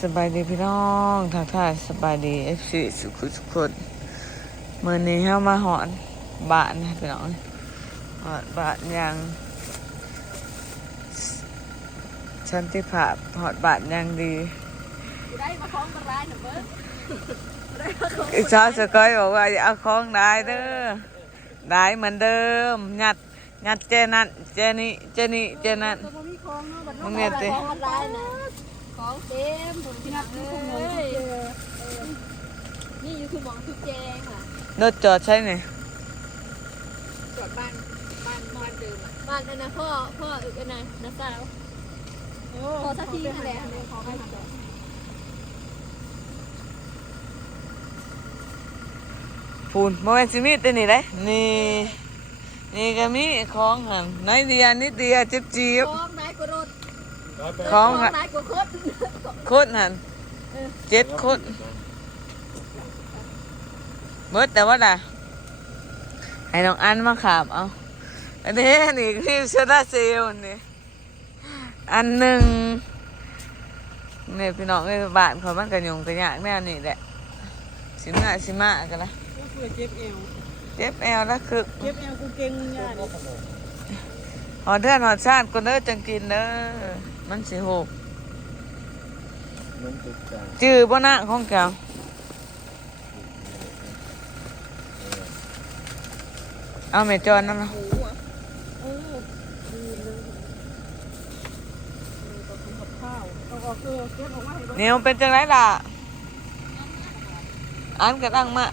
สบายดีพี่น้องทักทายสบายดีเอฟซีสุขุสุขคนเมื่อนี้เฮามาหอนบานนะพี่น้องหอนบานยังชันติภาพหอดบานยังดีได้มาคล้องมาร้ายน่ะเบิ่งอีกสาวสก้อยบอกว่าอย่าเอาของได้เด้อได้เหมือนเดิมยัดยัดเจนั่นเจนี่เจนี่เจนั่นมีคล้องเนาะบัดมึน้องงเนี่ นับทุกคนทุกเจอนี่อยู่คือหมองทุกแจงอะรถจอดใช่ไหมจอดบ้านบ้านบ้านเดิมอะบ้านนั่นน่ะพ่อพ่ออึกอันน่ะน้าสาวพอสักทีนั่นแหละขอให้จอดพูนโมเมนต์สิมีแต่นี่เลยนี่นี่ก็มีของหันน้อยเดียวนิดเดียวจิบจีบคล้องได้กว่ารถ ขคล้อองงหันได้กว่าคดโคตรหันเจ็ดโคตรเมื่อแต่ว่าด่ะให้น้องอันมาขับเอาอันนี้นี่คือชนะเซลนี่อันหนึ่งนี่พี่น้องในบ้านเขามันกระยงกระยากแนวนี่แหละสิมาสิมากันละก็คือเจ็บเอวเจ็บแอวแล้วคือเจ็บเอวกูเก่งยาดิหอดเดือนหอดชาติก็เด้อจังกินเด้อ มันสิหกมันตุกใจจื้อบ่นะของเก่าเอาแม่จอนนั่นนะหมูอะเออดีเลยนี่ก็ทำกับข้าวต้องออกเออเก็บออกมาให้เบิ่งเนี่ยวเป็นจังไรล่ะอันกระดังมา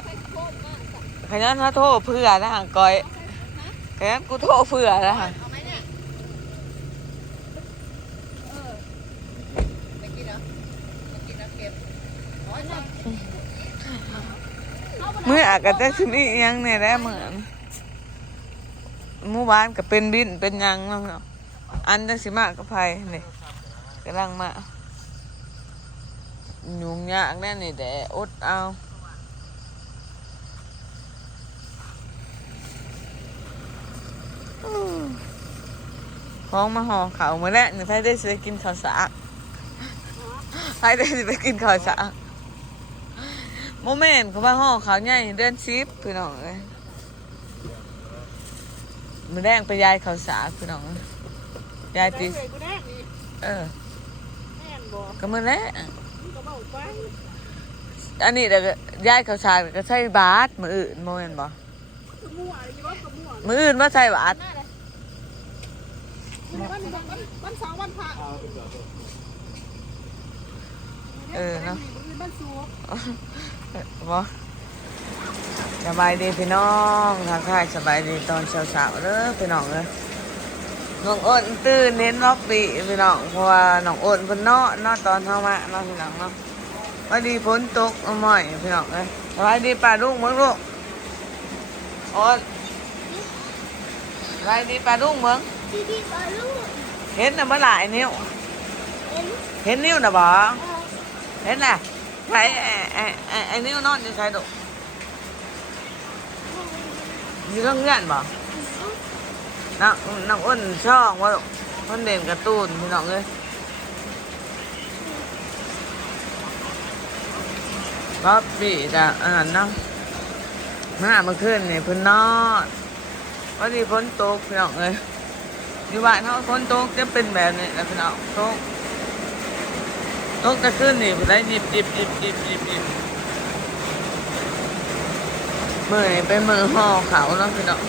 ขยันถ้าโทษเพื่อนะห่างก้อยขยันกูโทษเพื่อนะห่าง เอาไหมเนี่ยเออไปกินเหรอไปกินแล้วเก็บอ๋อน่ะ เมื่ออากาศจะสิมีอิยังเนี่ยแหละเหมือนมู่บ้านก็เป็นบินเป็นยังเนาะเนาะอันจังสิมากับไผนี่กำลังมายุ่งยากแน่นี่แต่อดเอาของมาห่อเขามื่อแรกหนึ่งไผได้สิไปกินข้าวสากไผได้สิไปกินข้าวสา โมเมนต์เขาว่าห้องเขาใหญ่เดือนชิปพี่น้องเลยมือแดงไปยายเขาสาพี่น้องยายตีได้เลยกูแน่นี่เออแน่นบ่ก็มือแรกนี่ก็เบาไปอันนี้เดี๋ยวยายเขาสาก็ใช้บาทมืออื่นโมเมนต์บ่กระมั่วอะไรอยู่วะกระมั่วมืออื่นว่าใช้บาทหน้าเลยวันวันวันวันเสาร์วันพระเออเนาะวันศุกร์ บ่สบายดีพี่น้องทักทายสบายดีตอนเช้าๆเด้อพี่น้องเอ้ยน้องอ้นตื่นเน้นล็อบบี้พี่น้องเพราะว่าน้องอ้นเพิ่นเนาะเนาะตอนเฮามาเนาะพี่น้องเนาะพอดีฝนตกเอาหม่อยพี่น้องเลยสบายดีป่าลุงเมืองลูกโอนสบายดีป่าลุงเมืองดีดีปลาลูกเห็นน่ะเมื่อไหร่นิ้วเอ็นเห็นนิ้วน่ะบ่เห็นน่ะใคร ไอ้ไอ้ไอ้ไอ้นิ้วนอนอยู่ใครดุอยู่เรื่องเงื่อนบ่น้องน้องอ้นช่องว่าคนเด่นการ์ตูนพี่น้องเลยบ๊อบบี้จะอันนั้นเนาะมาเมื่อคืนเนี่เพิ่นนอนพอดีฝนตกพี่น้องเลยอยู่บ้านเขาฝนตกจะเป็นแบบนี้แหละพี่น้องตก ตกแต่คืนนี่เพิ่นได้ดิบดิบดิบดิบดิบดิบมือนี่เป็นมือห่อเขาเนาะพี่น้อง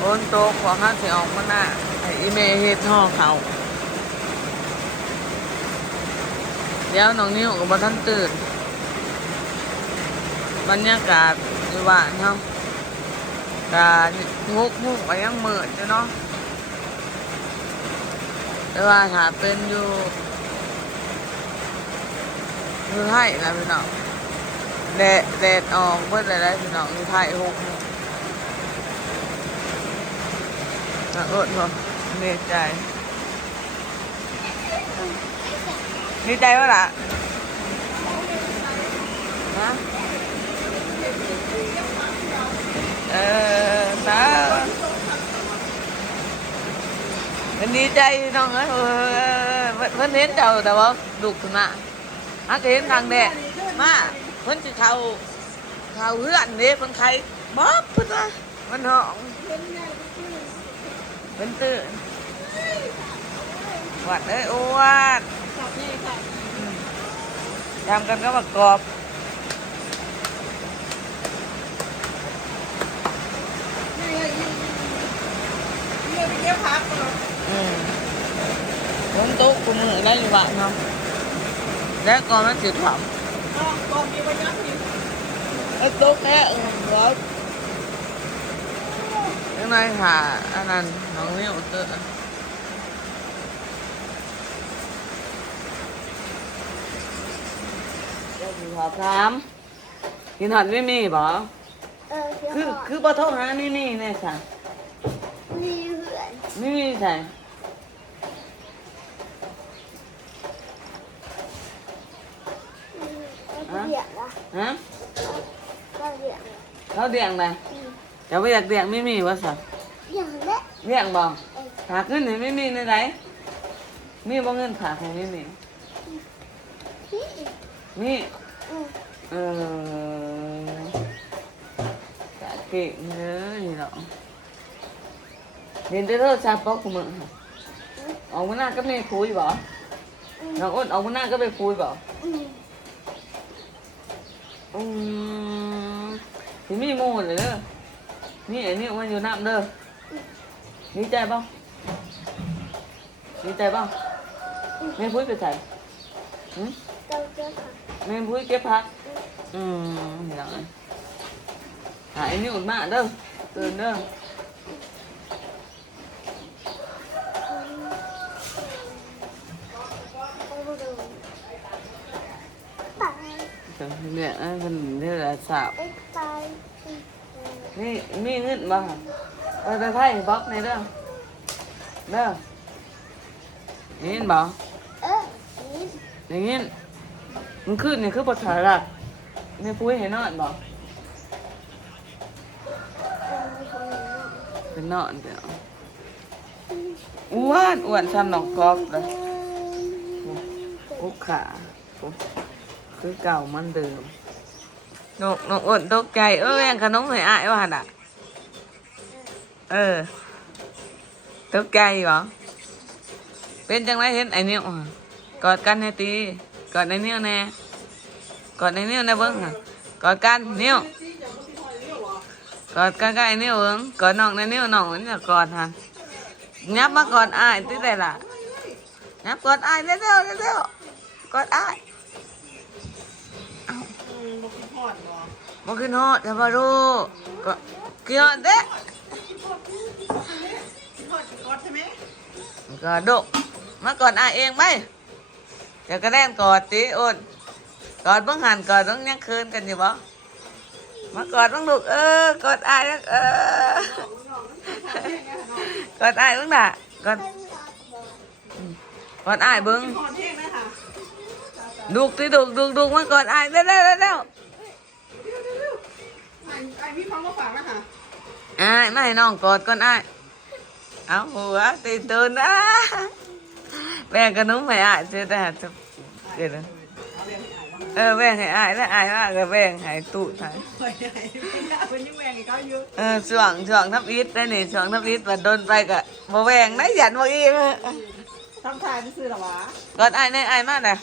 ฝนตกขอห้าสิออกมาหน้าให้อีเมเฮ็ดห่อเขาเดี๋ยวน้องนิ้วก็บ่ทันตื่น บรรยากาศอยู่าเฮากางุกงุกไปยังมืดอยเนาะแต่ว่าถ้าเป็นอยู่ อยู่ไทยนะพี่น้องแดดแดดออกเพื่ออะไรพี่น้องอยู่ไทยหกโมงน่าอดเหนื่อยใจดีใจวะล่ะฮะเออตาเป็นดีใจน้องเอ้ยเอเพิ่นเพิ่นเห็นเจ้าแต่ว่าดุขึ้นมา ฮักเห็นทางแดดมาเพิ่นสิเข้าเข้าเฮือนเด้เพิ่นไขบ๊อบเพิ่นว่ามันห้องเพิ่นตื่นวัดเอ้ยอ้วนจับนี่ค่ะทำกันก็มากรอบนี่เลยนี่เลยไปเก็บพักก่อนอืมฝนตกกูมือได้อยู่บ้านเนาะ แล้วก่อนมันสิถามก็ก่อนมีวันยักษ์นี่ฝนตกแน่เออหัวยังไงค่ะอันนั้นน้องนิ้วเตอเจ้าสิขอถามกินหอดไม่มีบ่เออเดี๋ยวคือก่อนคือบ่โทรหานี่นี่แน่ค่ะมีเพื่อนไม่มีใส่ ก็เรียกนะ ฮะ ก็เรียก เขาเดียงไหนจะไปอยากเดียงไม่มีวะสักอย่างเล็กเดียงบ่ขาขึ้นเห็นไม่มีในไหนมีบ่เงินขาของไม่มีนี่มีอืมเออกะเก่งเลยเนาะเห็นได้เลิกชาปอกกูมึงค่ะออกมาหน้าก็ไม่คุยบ่น้องอ้นออกมาหน้าก็ไปคุยบ่อืม อืมที่มีหมูเลยเด้อนี่ไอ้นี่มันอยู่น้ำเด้อดีใจป่ะดีใจป่ะแม่พุ้ยไปใส่หืมเจ้าเจ้าค่ะแม่พุ้ยเก็บพักอืมเห็นแล้วหายนี่อุ่นมากเด้อตื่นเด้อไปดูตายตื่นเนี่ยเอ้ยมันเรื่องอะไรสาว เอ็กตายนี่มีเงินบ่ไปไปไพ่บล็อกในเด้อเด้อนี่บ่เออนี่อย่างงี้มันขึ้นนี่คือปฐารักแม่พุ้ยเห็นนอนบ่เป็นนอนเดี๋ยวอ้วนอ้วนทำหนองกอกเลยกุกขากุ๊กคือเก่ามันเดิม นกนกอ้นตกใจเออยังขนมให้อ้ายว่าหั่นอะเออตกใจเหรอเป็นจังไรเห็นไอ้นิ้วกอดกันให้ตีกอดไอ้นิ้วแน่กอดไอ้นิ้วแน่เบิ้งกอดกันนิ้วกอดกันกับไอ้นิ้วเอิงกอดน้องในนิ้วน้องมันจะกอดฮะยับมากอดอ้ายที่ไหนล่ะยับกอดอ้ายเร็วเร็วเร็วเร็วกอดอ้าย อกกินพอดบ่บ่ขึ้นฮอดจะมาดูก็เกี่ยวเด้กอดกินก๊อดใช่ไหมกอดดุมากอดอาเองไหมจะกระแดนกอดตีอ้นกอดบ้งหันกอดต้องยังคืนกันอยู่บ่มากอดต้องลูกเออกอดอ้ายนะเออกอดอายเบ้งน่ะกอดกอดอายเบิ้งพอดเท่งนะค่ะดูกที่ดูกดูกดูกมากอนไอ้เร็วเร็วเร็วเร็ว ไอ้ไอ้พี่เขามาฝากนะค่ะไอ้ไม่ให้น้องกอดก่อนไอ้เอาหัวตีตูนอะแบ่งขนมให้ไอ้เสียแต่จะเกิดอะไรเออแบ่งให้ไอ้แล้วไอ้ว่าก็แบ่งให้ตู้ไทยเฮ้ยไอ้เป็นยังแหวงอีกเขาเยอะเออช่วงช่วงทับอิฐได้นี่ช่วงทับอิฐมาโดนไปก็บ่แบ่งนะหยันบ่อีกทำทายที่ซื้อหรอวะกอดไอ้ในไอ้มาเลย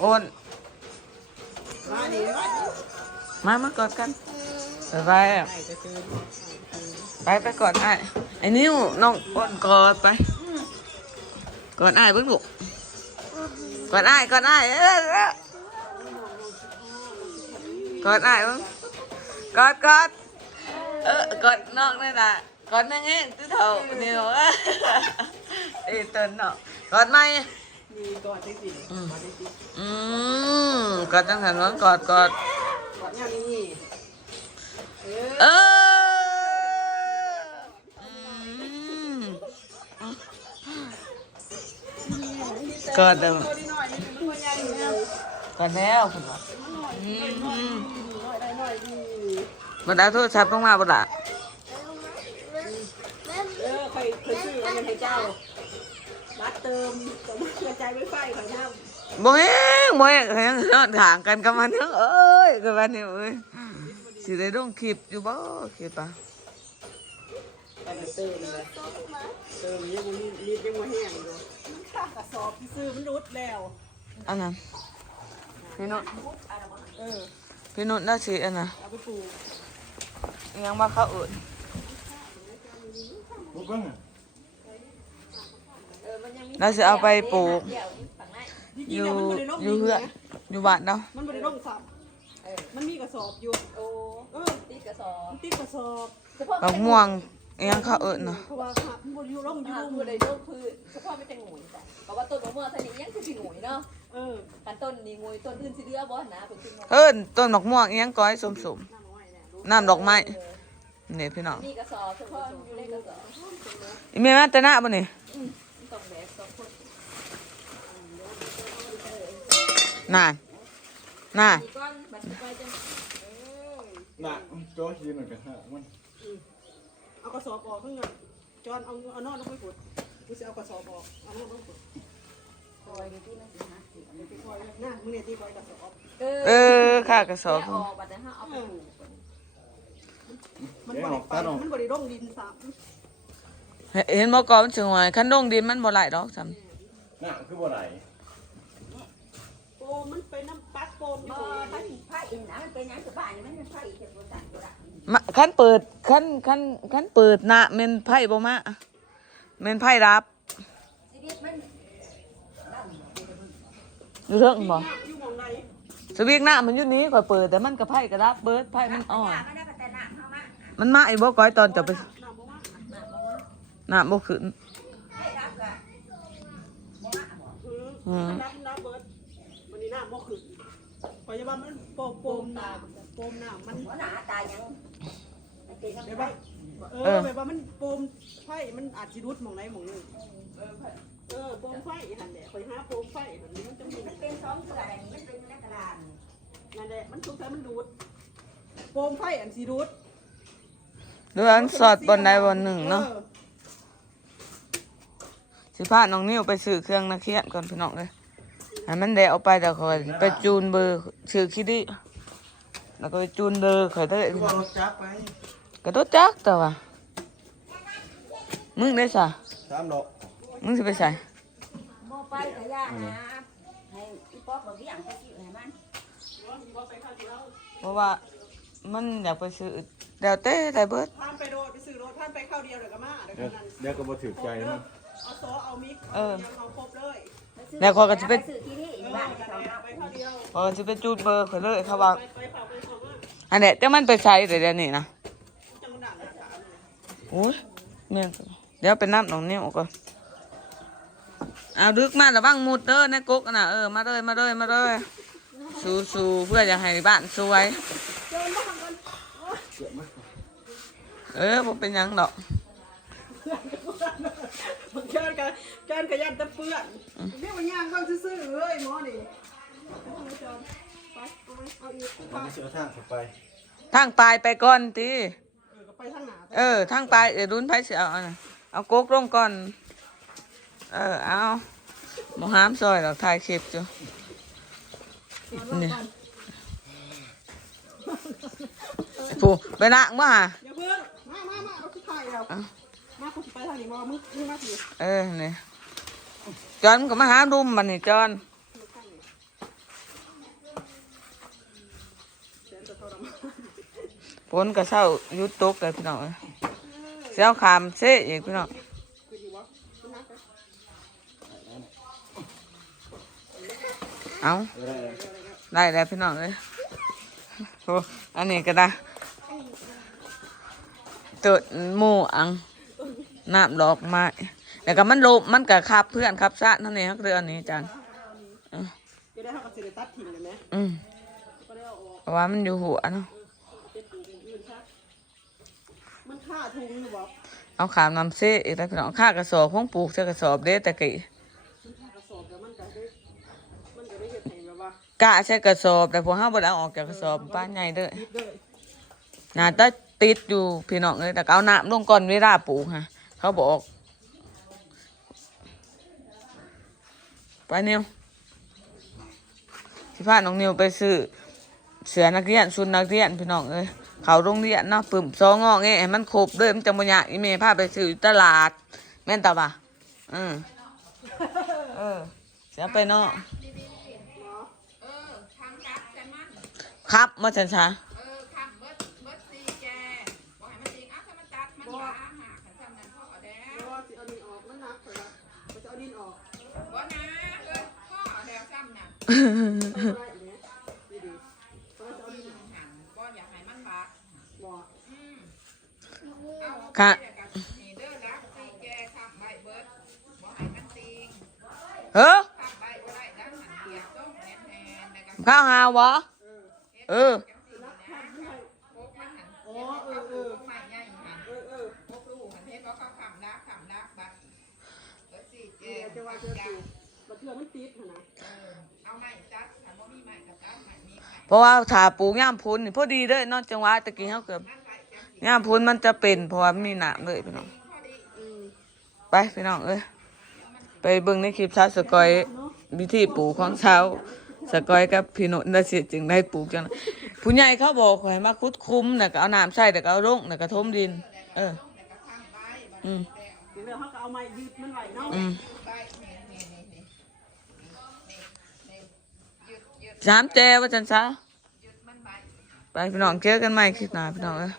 โอนมาดิมาดิมามากอดกัน ไปไปอะไอ้จะซื้อไปไปกอดไอ้ไอ้นิ้วน้องอ้นกอดไปกอดไอ้เพิ่งลูกกอดไอ้กอดไอ้เออเออกอดไอ้เพิ่งกอดกอดเออกอดน้องนี่น่ะกอดนั่งเองตื้อเท่านิ้วเอ้ยต้นเนาะกอดไหมมีก่อนได้สิก่อนได้สิอืมกอดจังสันวะกอดกอดก่อนอย่างนี้ เอออืมกอดเด้อตัวนี้หน่อยนี่เป็นตัวใหญ่อยู่แล้วกอดแล้วคุณวะอืมหน่อยได้หน่อยดีบันดาโทรศัพท์ลงมาบ่ล่ะเออเคยเคยซื้อมาให้เจ้ารัดเติมเติมกระจายไวไฟขอน้ำบ่แห้งบ่แห้งแห้งนอนถางกันกับมันเนาะเอ้ยกับมันนี่เอ้ย สิได้ลงคลิปอยู่บ่คลิปอะไปเติมเลยเติมยังมีรีบยังมาแห้งอยู่มันค่ากระสอบที่ซื้อมันรุดแล้วอันนั้นพี่นุ่นเออพี่นุ่นน่าสิอันน่ะเอาไปปลูกอิหยังมาเขาเอิ้นบุกบ้างอะน่าสิเอาไปปลูกจริองยู่ๆแล้วมันไม่ได้ร่มอยู่ดินเฮือนนะอยู่บ้านเนาะมันไม่ได้ร่มสับ มันมีกระสอบอยู่โอ้เออตีกระสอบมันติดกระสอบเฉพาะบักม่วงอิหยังเขาเอิ้นน่ะเพราะว่าหักมันบ่อยู่ร่มอยู่อ่าร่มคือใดรูปคือเฉพาะไม่แต่งหวยจ้ะเพราะว่าต้นมะม่วงท่านี้ยังคือสิหงวยเนาะเออคันต้นนี้งวยต้นอื่นสิเดือบ่นะเป็นขึ้นมาเอิ้นต้นบักม่วงอิหยังก้อยสมน้ำเอาไว้เนี่ยรู้ๆน้ำดอกไม้นี่พี่น้องนี่กระสอบเฉพาะอยู่ในกระสอบอีเมียมาแต่หน้าบ่นี่ต้องแบบสองคนน่านน่านมีก้อน บัตรไปจังหนักจ้อยืนหน่อยกันฮะมันเอากระสอบออกเพื่อนจอนเอาเอานอนลงไปกดกูจะเอากระสอบออกเอานอนลงไปกดคอยในที่นั่นสิฮะเดี๋ยวไปคอยหน้ามึงเนี่ยตีคอยกระสอบเออเออค่ากระสอบแกะออกบัตรนะฮะเอาไปปลูกมันบริไปมันบริร่มดินสามเห็นบ่ก่อนมันถึงว่าคันดงดินมันบ่หลายดอกซ้ำหนักคือบ่ไหลโป มมันเป็นน้ำปัดโปมอยู่ไผ่ไผ่นะมันเป็นหยังคือบ้านนี่มันเป็นไผ่เจ็บปวดตันปวดอะมาคันเปิดคันคันคันเปิดหน้าแม่นไผบ่มาแม่นไผรับชีวิตมันอยู่เทิงบ่อยู่หมองไหนสวิกหน้ามันอยู่นี้ข่อยเปิดแต่มันก็ไผก็รับเบิดไผมันอ่อนมันได้แต่น้ำเข้ามามันมาอีบ่ก้อยตอนจะไปน้ำบ่ว่าน้าบ่ขึ้นให้รับกะคือน้ำน้ำเบิร์ด วันนี้น้ำบ่ขึ้นปัจจุบันมันโปมโปมน้ำโปมน้ำมันหัวหน้าตายยังมันเป็นยังแบบไงว่าเออแบบว่ามันโปมไฟมันอาจสิรุดหมองไหนหมองนึงเออโปมไฟหันแหละคอยหาโปมไฟแบบนี้มันจะมีมันเป็นสองเสืออะไรนี่มันเป็นนักกระดานนั่นแหละมันสงสัยมันดูดโปมไฟอันสิดูดหรือว่ามันสอดบนใดบนหนึ่งเนาะสิพาน้องนิ้วไปซื้อเครื่องนักเขียนก่อนพี่น้องเลย ให้มันได้เอาไปเดี๋ยวข่อยไปจูนเบอร์ซื้อคิดดิแล้วก็ไปจูนเบอร์ข่อยเด้อคือว่ารถจักรไปกระโดดจักแต่ว่ามึงได้ซะสามดอกมึงสิไปใส่โมไปกะยานะให้อีป๊อกบอกอย่างไปกินให้มันเพราะว่ามันอยากไปซื้อเดี๋ยวเต้ได้เบิดพานไปโดดไปซื้อรถพานไปเข้าเดียวเดี๋ยวก็มาเดี๋ยวเดี๋ยวก็นั่นเดี๋ยวก็บ่ถือใจมันเอาซอเอามิกเอาครบเลยแล้วเขาก็จะไป สื่อที่นี่เออบ้านไปเขาเข้าเดียวเขาก็จะไปจูนเบอร์ข่อยเลยเขาว่าไปไปเข้าไปเข้ามาอันเนี้ยแต่มันไปใช้เดี๋ยวนี้นะจังหวัดหนาขาเลยโอ้ยแม่นเดี๋ยวไปนับน้องนิ้วก่อนเอาดึกมาระวังมุดเด้อในกุ๊กน่ะเออมาเลยมาเลยมาเลยสู้สู้เพื่อจะให้บ้านสวย เออผมเป็นหยังดอกเกินกันเกินกันยันตะเปื้อนนี่มันย่างต้องซื้อเลยหมอนี่ไปเอาอีก มันจะเสือทางเข้าไปทางปลายไปก่อนทีเออก็ไปทางหนาเออทางปลายเออรุนไผเสียเอาอันน่ะเอากุ๊กลงก่อน เออเอาหมห้ามซอยดอกถ่ายคลิปจ้ะนี่ผู้ไปนั่งมาหาอย่าเพิ่งมามามาเอาที่ไทยเรามาคุณไปทางนี้มามึงมึงมาสิเออนี่จอนก็มาหาดุมมันนี่จอน เสียงจะทรมาน ฝนก็เศร้าหยุดตกเลยพี่น้องเอ้ยเสียวขามเสอีกพี่น้องคืออยู่วะมันนักเลยเอาเดี๋ยวได้เลยได้แล้วพี่น้องเอ้ยโอ้อันนี้ก็ได้ตุดหมูอังน้ำดอกไม้แล้วก็มันลมมันก็ขับเพื่อนขับซะเท่านี้ครับเรืออันนี้จังจะได้เท่ากับสิริตัดถิ่นเลยไหมอืมก็ได้เอาออกเพราะว่ามันอยู่หัวเนาะ เป็นปูอื่นชัก มันฆ่าทุงหรือเปล่าเอาขามน้ำเซ่อีกแล้วพี่น้องค่ากระสอบของปลูกใช้กระสอบเด้แต่กี้มันฆ่ากระสอบแต่มันก็ได้มันก็ได้เห็ดให้แบบว่ากะใช้กระสอบ แต่พวกห้าบ่ได้เอาออกจากกระสอบป้านใหญ่เด้อติดเลยน่าจะติดอยู่พี่น้องเลยแต่ก็เอาน้ำลงก่อนเวลาปลูกฮะ เขาบอกไปนิวที่พาน้องนิวไปซื้อเสือนักเรียนชุดนักเรียนพี่น้องเอ้ย เขาโรงเรียนเนาะปึ่มซองงอแงให้มันครบเด้อมันจะบ่ยากอีเมพาไปซื้อตลาด แม่นตาบ่ะอืมเออเสียไปเนาะครับมาฉันช้าเพราะว่าสิเอ ค่ะเฮ้อข้าวหาวะเออเพราะว่าถ้าปลูกย่ามพุนพอดีเด้อนอกจังหวะตะกี้เขาเกือบ ย่ามพุนมันจะเป็นเพราะว่ามันมีหนามเลยพี่น้อง ไปพี่น้องเอ้ยไปเบิ่งในคลิปชาวสกอยวิธีปลูกของชาวสกอยกับพี่โนนได้เสียจึงได้ปลูกจังผู้ใหญ่เขาบอกให้มาคุดคุ้มน่ะก็เอาน้ำใส่แต่ก็เอาลงน่ะก็ทมดิน เออ อืมเดี๋ยวเขาก็เอาไม้ยึดมันไว้เนาะอืมสามแจว่าจันซะไปพี่น้องเจอกันใหม่คลิปหน้าพี่น้องเอ้ย